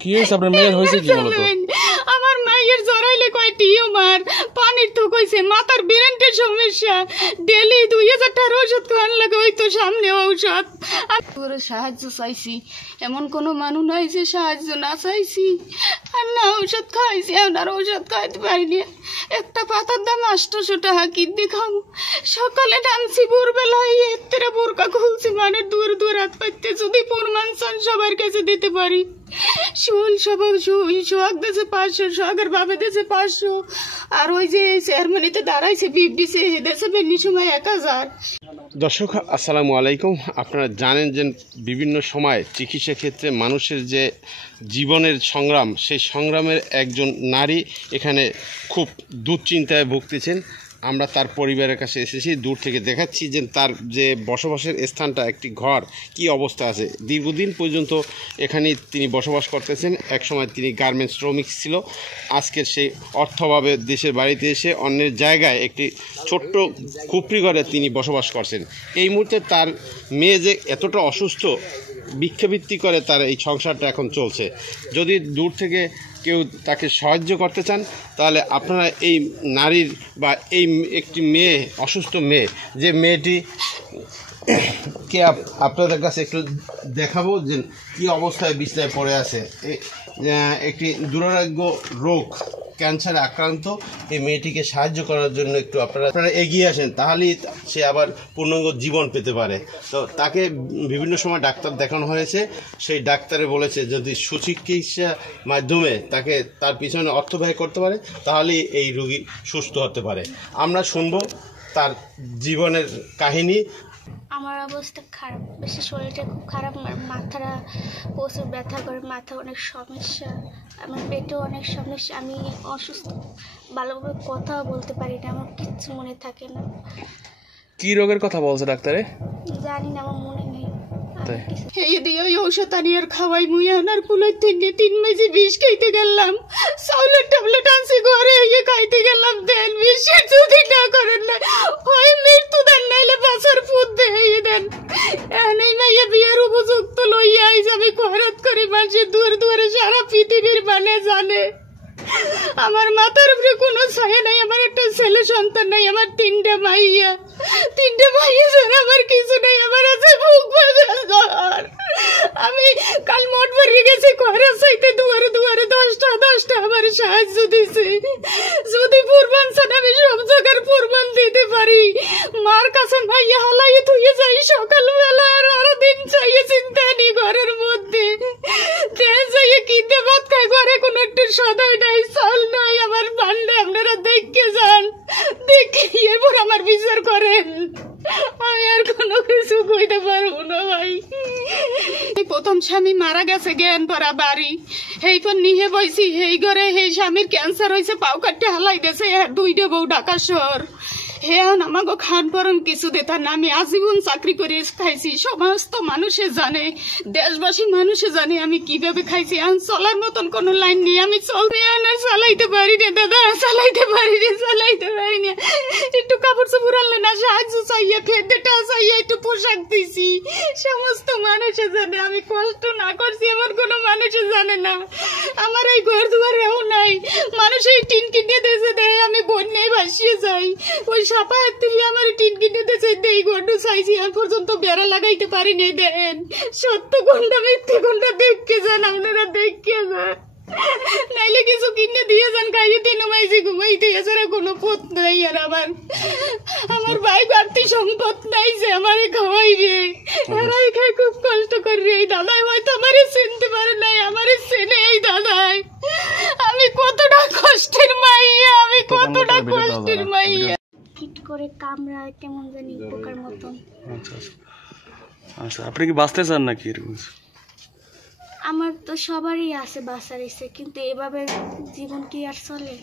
কি হয়েছে আপনার মেয়ের হয়েছে কি বলতো? আমার মায়ের জরাইলে কয় টিউমার, পানির তো কইছে মাথার ব্রেনের সমস্যা, ডেলি 2000 টাকার ওষুধ খাওয়ান লাগে, ওই তো সামনে ঔষধ। আমি সাহায্য চাইছি, এমন কোনো মানুষ নাই যে সাহায্য না চাইছি আর না ঔষধ খাইছি। আর ঔষধ খাইতে পারিনি, একটা পাতার দাম 800 টাকা, কিনতে খাও। সকালে টানছি ভোরবেলায়, এর বোরকা খুলছি, মানে দূর দূর হাত পাইতে যদি প্রমাণ চান সবার কাছে দিতে পারি। সোহাগ দিয়েছে 500, সোহাগের বাবা দিয়েছে 500, আর ওই যে চেয়ারম্যানিতে দাঁড়াইছে বিপ দিছে দেশে বেনি সময় 1000। দর্শক আসসালামু আলাইকুম। আপনারা জানেন যে বিভিন্ন সময় চিকিৎসা ক্ষেত্রে মানুষের যে জীবনের সংগ্রাম, সেই সংগ্রামের একজন নারী এখানে খুব দুশ্চিন্তায় ভুগতেছেন। আমরা তার পরিবারের কাছে এসেছি, দূর থেকে দেখাচ্ছি যে তার যে বসবাসের স্থানটা, একটি ঘর কি অবস্থা আছে। দীর্ঘদিন পর্যন্ত এখানেই তিনি বসবাস করতেছেন। একসময় তিনি গার্মেন্টস শ্রমিক ছিল, আজকের সেই অর্থভাবে দেশের বাড়িতে এসে অন্যের জায়গায় একটি ছোট্ট খুপড়ি ঘরে তিনি বসবাস করছেন। এই মুহূর্তে তার মেয়ে যে এতটা অসুস্থ, ভিক্ষাবৃত্তি করে তার এই সংসারটা এখন চলছে। যদি দূর থেকে কেউ তাকে সাহায্য করতে চান, তাহলে আপনারা এই নারীর বা এই একটি মেয়ে, অসুস্থ মেয়ে, যে মেয়েটি কে আপনাদের কাছে একটু দেখাবো যে কী অবস্থায় বিছানায় পড়ে আছে। একটি দুরারোগ্য রোগ, ক্যান্সারে আক্রান্ত এই মেয়েটিকে সাহায্য করার জন্য একটু আপনারা এগিয়ে আসেন, তাহলেই সে আবার পূর্ণাঙ্গ জীবন পেতে পারে। তো তাকে বিভিন্ন সময় ডাক্তার দেখানো হয়েছে, সেই ডাক্তারে বলেছে যদি সুচিকিৎসার মাধ্যমে তাকে তার পিছনে অর্থ ব্যয় করতে পারে, তাহলেই এই রোগী সুস্থ হতে পারে। আমরা শুনবো তার জীবনের কাহিনী। আমার অবস্থা খারাপ, বেশি শরীরটা খুব খারাপ, মাথাটা প্রচুর ব্যথা করে, মাথা অনেক সমস্যা, আমার পেটেও অনেক সমস্যা, আমি অসুস্থ, ভালোভাবে কথাও বলতে পারি না, আমার কিচ্ছু মনে থাকে না। কি রোগের কথা বলছে ডাক্তারে? জানি না, আমার মনে নেই। ওই ঔষধ আনি আর খাওয়াই মুই আনার পুলের থেকে 3 মাসে বিষ খাইতে গেলাম, চাউলের ট্যাবলেট আনছি ঘরে, খাইতে গেলাম, দেন বিষের যদি না করেন না হয় মৃত্যু দেন, নাইলে বাঁচার ফুট দেখাইয়ে দেন। এই মাইয়া বিয়ের উপযুক্ত লইয়া আইস, আমি খরচ করি, মানুষের দূর দূরে সারা পৃথিবীর মানে জানে। আমার মাথার উপরে কোনো ছায়া নাই, আমার একটা ছেলে সন্তান নাই, আমার 3টে মাইয়া ছাড়া আমার কিছু নাই, আমার আছে বুক ভরে ঘর। আমি কাল মোট ভরে গেছি খরচ চাইতে, দুয়ারে দুয়ারে 10টা আমার সাহায্য দিছে। যদি প্রমাণ চান আমি সব জায়গার প্রমাণ দিতে পারি। মার কাছে মাইয়া হালাই থুয়ে যাই সকালবেলা, আর আরো দিন চাইয়ে চিন্তা নেই ঘরের মধ্যে, যাইয়ে কিনতে ভাত খাই, ঘরে কোনো একটু সদাই নাই, চাল নাই, আমার পান্ডে আপনারা দেখে যান, দেখে এরপর আমার বিচার করেন। আমি আর কোনো কিছু কইতে পারবো না ভাই। প্রথম স্বামী মারা গেছে, জ্ঞান পরা বাড়ি, এই পর নিয়ে বইছি, এই ঘরে এই স্বামীর ক্যান্সার হয়েছে, পাও কাটতে হালাই দিয়েছে, 2টে বউ ঢাকা শহর। এখন আমাকে খান পরন কিছু দিত না, আমি আজীবন চাকরি করে খাইছি, সমস্ত মানুষে জানে, দেশবাসী মানুষে জানে আমি কিভাবে খাইছি। এখন চলার মতন কোনো লাইন নেই, আমি চলতে আর চালাইতে পারি না দাদা, চালাইতে পারি না। একটু কাপড় চোপড় আনলে না সাহায্য চাইয়া, ফেরটা চাইয়া একটু পোশাক দিছি, সমস্ত মানুষে জানে আমি কষ্ট না করছি, আমার কোনো মানুষে জানে না। আমার এই ঘর দুয়ারেও নাই, মানুষ এই টিন কিনে দিয়েছে, দেয় আমি বন্যায় ভাসিয়ে যাই, ওই সাপা হাতিয়ে আমার টিন কিনে দিয়েছে, দেই গন্ডু চাইছি, আর পর্যন্ত বেড়া লাগাইতে পারিনি। দেন সত্য কোনটা মিথ্যে কোনটা দেখে যান, আপনারা দেখে যান, নাইলে কিছু কিনে দিয়ে যান, খাইয়ে 3 মাইছি ঘুমাইতে, এছাড়া কোনো পথ নাই। আর আমার ভাই বাড়তি সম্পদ নাই যে আমারে খাওয়াইবে, এরাই খাই খুব কষ্ট করে। এই দাদাই হয়তো আমারে চিনতে পারে নাই, আমারে চেনে এই দাদাই। আমি কতটা কষ্টের মাইয়া, হিট করে কামড়ায় কেমন জানি পোকার মতন। আচ্ছা, আপনি কি বাঁচতে চান নাকি এরকম? আমার তো সবারই আছে বাঁচার ইচ্ছে, কিন্তু এভাবে জীবন কি আর চলে?